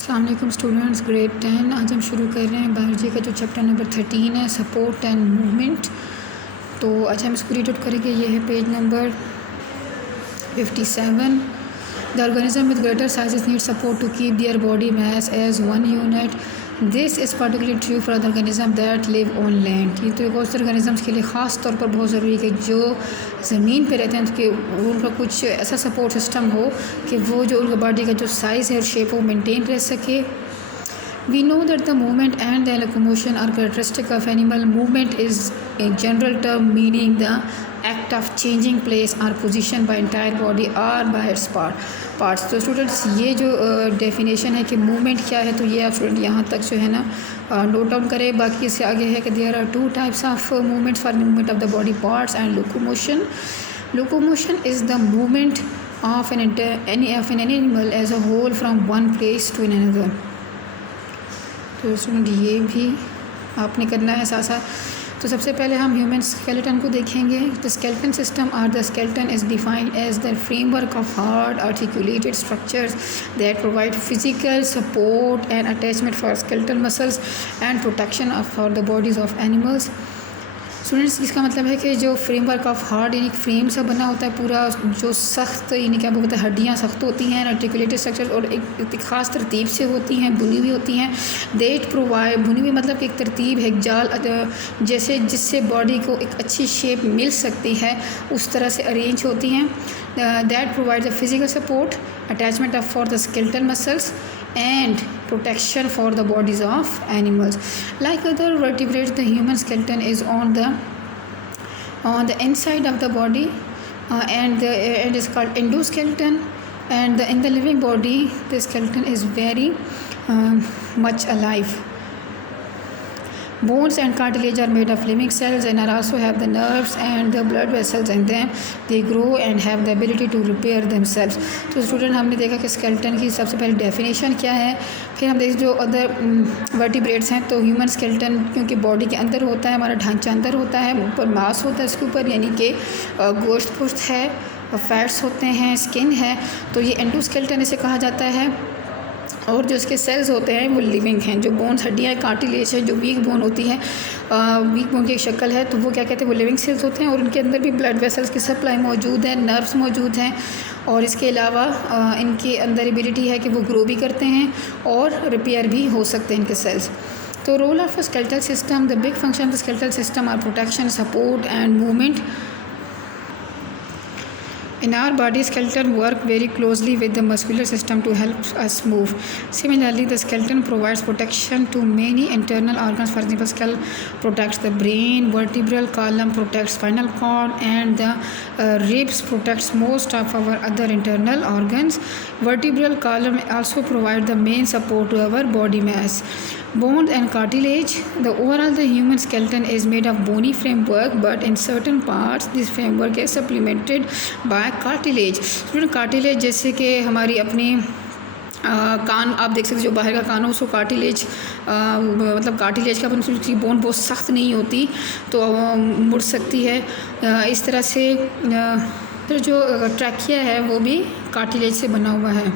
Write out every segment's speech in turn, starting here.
अस्सलाम वालेकुम students, grade 10। आज हम शुरू कर रहे हैं बायोलॉजी का जो चैप्टर नंबर 13 है, सपोर्ट एंड मूवमेंट। तो आज हम इसको रीड आउट करेंगे। ये है page number 57। The organism with greater sizes need support to keep their body mass as one unit. This is particularly true for the organism that live on land. ये तो एक और ऑर्गेनिजम्स के लिए ख़ास तौर पर बहुत ज़रूरी है कि जो ज़मीन पे रहते हैं तो कि उनका कुछ ऐसा सपोर्ट सिस्टम हो कि वो जो उनका बॉडी का जो साइज़ है और शेप वो मेंटेन रह सके। We know that the movement and the locomotion are characteristic of animal. Movement is a general term meaning the act of changing place or position by entire body or by its parts. तो students ये जो definition है कि movement क्या है, तो ये आप स्टूडेंट यहाँ तक जो है ना नोट डाउन करें। बाकी इससे आगे है कि there are two types of movements for movement of the body parts and locomotion. Locomotion is the movement of an animal as a whole from one place to another. तो student ये भी आपने करना है साथ साथ। तो सबसे पहले हम ह्यूमन स्केलेटन को देखेंगे। द स्केलेटन सिस्टम और the skeleton is defined as the framework of hard articulated structures that provide physical support and attachment for skeletal muscles and protection for the bodies of animals. Students इसका मतलब है कि जो framework of hard यानी frame सा बना होता है पूरा, जो सख्त यानी क्या बोलते हैं हड्डियाँ सख्त होती हैं, आर्टिकुलेटेड स्ट्रक्चर और एक ख़ास तरतीब से होती हैं, बुनी हुई होती हैं। देट प्रोवाइड, बुनी हुई मतलब कि एक तरतीब है, एक जाल जैसे जिससे बॉडी को एक अच्छी शेप मिल सकती है उस तरह से अरेंज होती हैं। That provide the physical support attachment of for the skeletal muscles and protection for the bodies of animals. Like other vertebrates, the human skeleton is on the inside of the body and is called endoskeleton. And in the living body, the skeleton is very much alive. Bones and cartilage are made of living cells and are also have the nerves and the blood vessels in them. They grow and have the ability to repair themselves. तो student हमने देखा कि skeleton की सबसे पहले definition क्या है, फिर हम देखें जो अदर वर्टिब्रेट्स हैं। तो ह्यूमन स्केलेटन क्योंकि बॉडी के अंदर होता है, हमारा ढांचा अंदर होता है, ऊपर मांस होता है इसके ऊपर यानी कि गोश्त पुश्त है, फैट्स होते हैं, स्किन है, तो ये एंडोस्केलेटन इसे कहा जाता है। और जो इसके सेल्स होते हैं वो लिविंग हैं। जो बोन्स हड्डियाँ कार्टिलेज है, जो वीक बोन होती है, वीक बोन की एक शक्ल है, तो वो क्या कहते हैं, वो लिविंग सेल्स होते हैं और उनके अंदर भी ब्लड वेसल्स की सप्लाई मौजूद है, नर्व्स मौजूद हैं और इसके अलावा इनके अंदर एबिलिटी है कि वो ग्रो भी करते हैं और रिपेयर भी हो सकते हैं इनके सेल्स। तो role of skeletal system, the big function of the skeletal system are protection, support and movement. In our body, skeleton work very closely with the muscular system to help us move. Similarly, the skeleton provides protection to many internal organs. For example, skull protects the brain, vertebral column protects spinal cord, and the ribs protects most of our other internal organs. Vertebral column also provide the main support to our body mass. Bones and cartilage. The overall the human skeleton is made of bony framework, but in certain parts this framework is supplemented by cartilage. Cartilage जैसे कि हमारी अपनी कान आप देख सकते, जो बाहर का कान हो उसको कार्टिलेज मतलब कार्टिलेज का अपन उसकी बोन बहुत सख्त नहीं होती तो मुड़ सकती है। इस तरह से फिर जो ट्रैकिया है वो भी कार्टिलेज से बना हुआ है।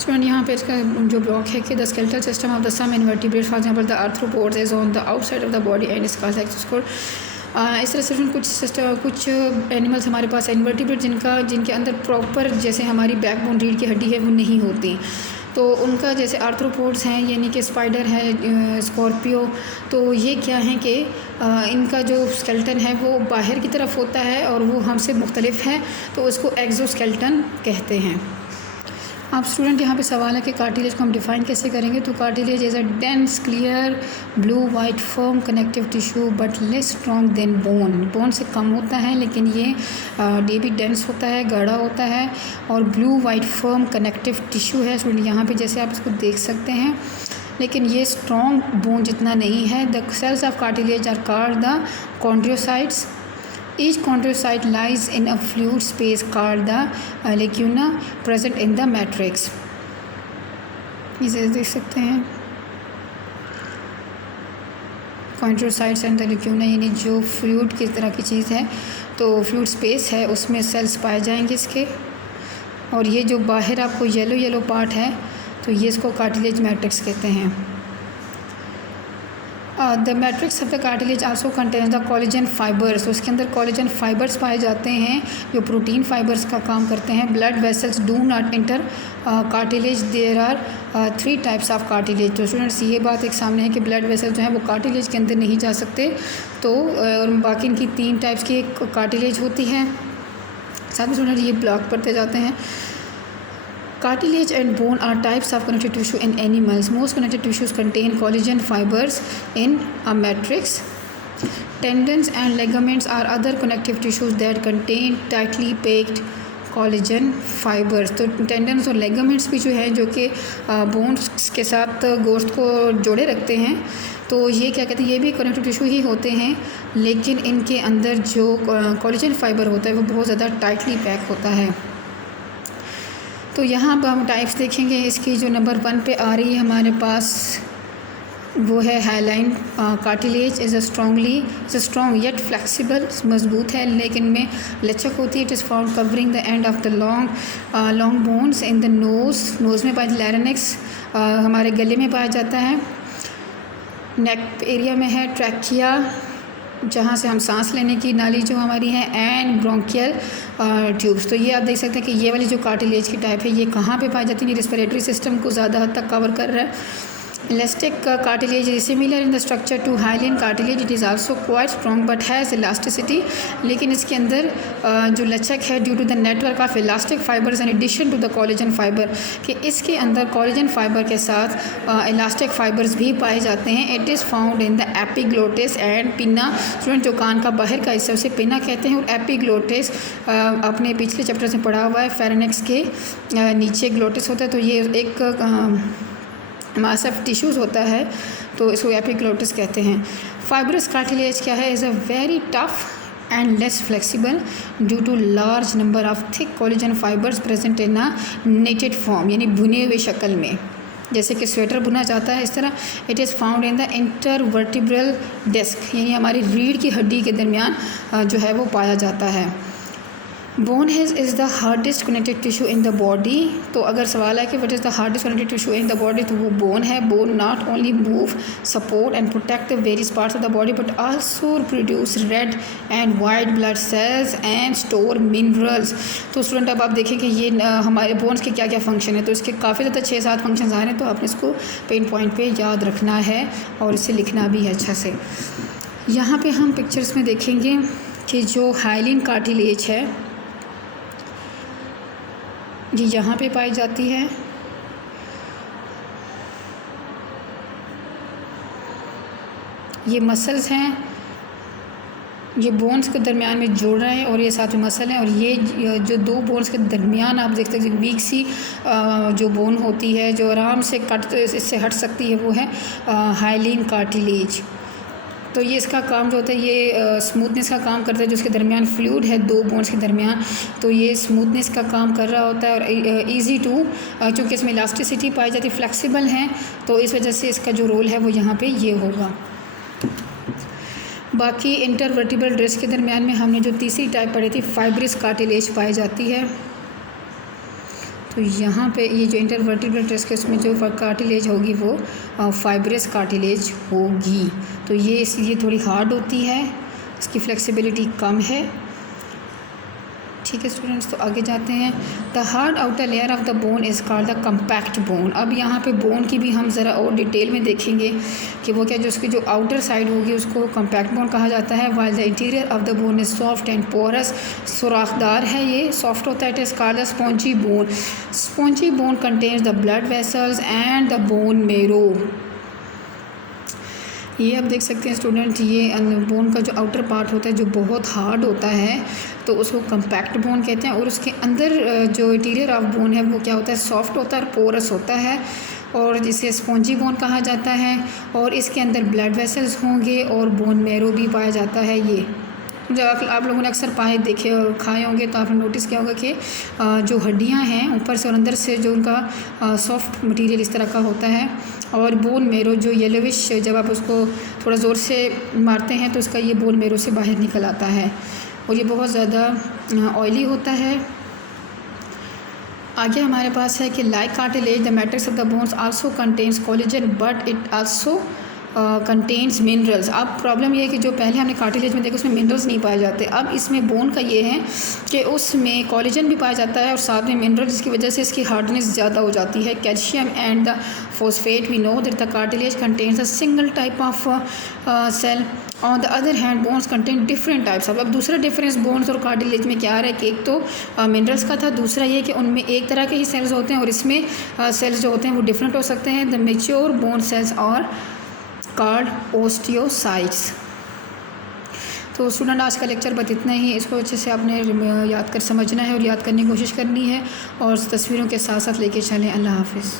स्टूडेंट यहाँ पे इसका जो ब्लॉक है कि the skeletal system of the some invertebrates for example the arthropods is on the outside of the body and is called exoskeleton. इस तरह से कुछ एनिमल्स हमारे पास इनवर्टिब्रेट जिनके अंदर प्रॉपर जैसे हमारी बैकबोन रीढ़ की हड्डी है वो नहीं होती, तो उनका जैसे आर्थ्रोपोड्स हैं यानी कि स्पाइडर है, स्कॉर्पियो, तो ये क्या है कि इनका जो स्केलेटन है वो बाहर की तरफ होता है और वो हमसे मुख्तलिफ है, तो उसको एक्सोस्केलेटन कहते हैं। आप स्टूडेंट यहाँ पे सवाल है कि कार्टिलेज को हम डिफ़ाइन कैसे करेंगे। तो cartilage is a dense clear blue white firm connective tissue but less strong than bone. Bone से कम होता है लेकिन ये भी डेंस होता है, गाढ़ा होता है और blue white firm connective tissue है। स्टूडेंट यहाँ पे जैसे आप इसको देख सकते हैं, लेकिन ये स्ट्रॉन्ग बोन जितना नहीं है। The cells of cartilage are called the chondrocytes. Each chondrocyte lies in a fluid space called the lacuna present in the matrix. इसे देख सकते हैं chondrocytes and the lacuna यानी जो फ्लूइड की तरह की चीज़ है, तो फ्लूइड स्पेस है उसमें सेल्स पाए जाएंगे इसके। और ये जो बाहर आपको येलो पार्ट है तो ये इसको कार्टिलेज मैट्रिक्स कहते हैं। The matrix of the cartilage also contains the collagen fibres. तो इसके अंदर कोलेजन फाइबर्स पाए जाते हैं जो प्रोटीन फाइबर्स का काम करते हैं। Blood vessels do not enter cartilage, there are 3 types of cartilage. तो स्टूडेंट्स ये बात एक सामने है कि ब्लड वेसल जो है वो कार्टिलेज के अंदर नहीं जा सकते, तो और बाकी इनकी 3 टाइप्स की कार्टिलेज होती है। साथ में स्टूडेंट ये ब्लॉक पढ़ते जाते हैं। Cartilage and bone are types of connective tissue in animals. Most connective tissues contain collagen fibers in a matrix. Tendons and ligaments are other connective tissues that contain tightly packed collagen fibers. तो tendons और ligaments भी जो है जो कि bones के साथ गोश्त को जोड़े रखते हैं, तो ये क्या कहते हैं, ये भी कनेक्टिव टिश्यू ही होते हैं, लेकिन इनके अंदर जो कोलेजन फाइबर होता है वो बहुत ज़्यादा टाइटली पैक होता है। तो यहाँ पर हम टाइप्स देखेंगे। इसकी जो नंबर 1 पे आ रही है हमारे पास वो है hyaline cartilage. Is strong yet flexible, मजबूत है लेकिन में लचक होती है। It is found covering the end of the long bones in the nose में पाया। लैरिंक्स हमारे गले में पाया जाता है। नेक एरिया में है। ट्रैकिया जहाँ से हम सांस लेने की नाली जो हमारी है, एंड ब्रोंकियल ट्यूब्स। तो ये आप देख सकते हैं कि ये वाली जो कार्टिलेज की टाइप है ये कहाँ पे पाई जाती है। रिस्पिरेटरी सिस्टम को ज़्यादा हद तक कवर कर रहा है। Elastic cartilage is similar in the structure to hyaline cartilage. It is also quite strong but has elasticity. लेकिन इसके अंदर जो लचक है due to the network of elastic fibres in addition to the collagen fibre, कि इसके अंदर collagen fibre के साथ इलास्टिक फाइबर्स भी पाए जाते हैं। It is found in the epiglottis and पिना। स्टूडेंट जो कान का बाहर का हिस्सा उसे पिना कहते हैं, और एपिग्लोटिस अपने पिछले चैप्टर में पढ़ा हुआ है। फेरेनेक्स के नीचे ग्लोटिस होता है, तो ये एक मास ऑफ टिश्यूज़ होता है, तो इसको एपिग्लोटिस कहते हैं। फाइब्रस कार्टिलेज क्या है, is a very tough and less flexible due to large number of thick collagen fibers present in a netted form, यानी भुने हुए शक्ल में, जैसे कि स्वेटर बुना जाता है इस तरह। It is found in the intervertebral disc, यानी हमारी रीढ़ की हड्डी के दरमियान जो है वो पाया जाता है। Bone is the hardest connected tissue in the body. तो अगर सवाल है कि what is the hardest connected tissue in the body, तो वो बोन है। Bone not only move, support and protect the various parts of the body but also produce red and white blood cells and store minerals. तो student अब आप देखें कि ये हमारे बोन्स के क्या क्या फंक्शन है, तो इसके काफ़ी ज़्यादा 6-7 फंक्शन आ रहे हैं, तो आपने इसको पेन पॉइंट पे याद रखना है और इसे लिखना भी है अच्छा से। यहाँ पे हम पिक्चर्स में देखेंगे कि जो हाइलाइन कार्टिलेज है ये यहाँ पे पाई जाती है। ये मसल्स हैं, ये बोन्स के दरमियान में जोड़ रहे हैं, और ये साथ में मसल हैं। और ये जो 2 बोन्स के दरमियान आप देखते हैं वीक सी जो बोन होती है जो आराम से इससे हट सकती है, वो है हाइलाइन कार्टिलेज। तो ये इसका काम जो होता है ये स्मूथनेस का काम करता है। जो इसके दरमियान फ्लूइड है 2 बोन्स के दरमियान, तो ये स्मूथनेस का काम कर रहा होता है। और इजी टू, चूँकि इसमें इलास्टिसिटी पाई जाती है, फ्लेक्सिबल हैं, तो इस वजह से इसका जो रोल है वो यहाँ पे ये होगा। बाकी इंटरवर्टिब्रल डिस्क के दरमियान में हमने जो तीसरी टाइप पढ़ी थी फाइब्रस कार्टिलेज पाई जाती है। तो यहाँ पे ये जो इंटरवर्टिब्रल डिस्क है उसमें जो कार्टिलेज होगी वो फाइब्रस कार्टिलेज होगी। तो ये इसलिए थोड़ी हार्ड होती है, इसकी फ्लेक्सिबिलिटी कम है। ठीक है स्टूडेंट्स, तो आगे जाते हैं। The hard outer layer of the bone is called the compact bone. अब यहाँ पे बोन की भी हम ज़रा और डिटेल में देखेंगे कि वो क्या, जो उसकी जो आउटर साइड होगी उसको कम्पैक्ट बोन कहा जाता है। While the interior of the bone is soft and porous, सुराखदार है, ये सॉफ्ट होता है। It is called the spongy bone. Spongy bone contains the blood vessels and the bone marrow. ये आप देख सकते हैं स्टूडेंट, ये बोन का जो आउटर पार्ट होता है जो बहुत हार्ड होता है, तो उसको कम्पैक्ट बोन कहते हैं। और उसके अंदर जो इंटीरियर ऑफ बोन है वो क्या होता है, सॉफ्ट होता है और पोरस होता है, और जिसे स्पॉन्जी बोन कहा जाता है। और इसके अंदर ब्लड वेसल्स होंगे और बोन मैरो भी पाया जाता है। ये जब आप लोगों ने अक्सर पाए देखे और खाए होंगे तो आपने नोटिस किया होगा कि जो हड्डियां हैं ऊपर से और अंदर से जो उनका सॉफ्ट मटेरियल इस तरह का होता है। और बोन मेरो जो येलोविश, जब आप उसको थोड़ा ज़ोर से मारते हैं तो उसका ये बोन मेरो से बाहर निकल आता है, और ये बहुत ज़्यादा ऑयली होता है। आगे हमारे पास है कि like cartilage the matrix of the bones also contains collagen but it also contains minerals. अब प्रॉब्लम ये है कि जो पहले हमने कार्टिलेज में देखा उसमें मिनरल्स नहीं पाए जाते, अब इसमें बोन का ये है कि उसमें कोलेजन भी पाया जाता है और साथ में मिनरल, जिसकी वजह से इसकी हार्डनेस ज़्यादा हो जाती है। Calcium and the phosphate we know that the cartilage contains a single type of cell. On the other hand bones contain different types. अब दूसरा डिफरेंस बोन्स और कार्टिलेज में क्या आ रहा है कि एक तो मिनरल्स का था, दूसरा ये कि उनमें एक तरह के ही सेल्स होते हैं और इसमें सेल्स जो होते हैं वो डिफरेंट हो सकते हैं। द मेच्योर बोन सेल्स और कॉल्ड ओस्टियोसाइट्स। तो स्टूडेंट आज का लेक्चर बस इतना ही, इसको अच्छे से आपने याद कर समझना है और याद करने की कोशिश करनी है और तस्वीरों के साथ साथ लेके चलें। अल्लाह हाफिज़।